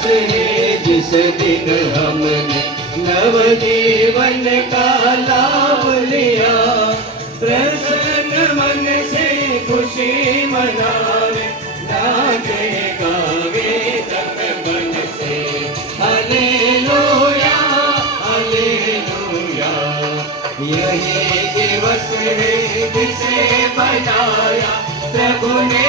दिवस है जिस दिन हमने नव जीवन का लाभ लिया। प्रसन्न मन से खुशी मनावे, नाचे गावे सब मन से। हालेलुया हालेलुया, यही दिवस है जिसे बनाया प्रभु ने।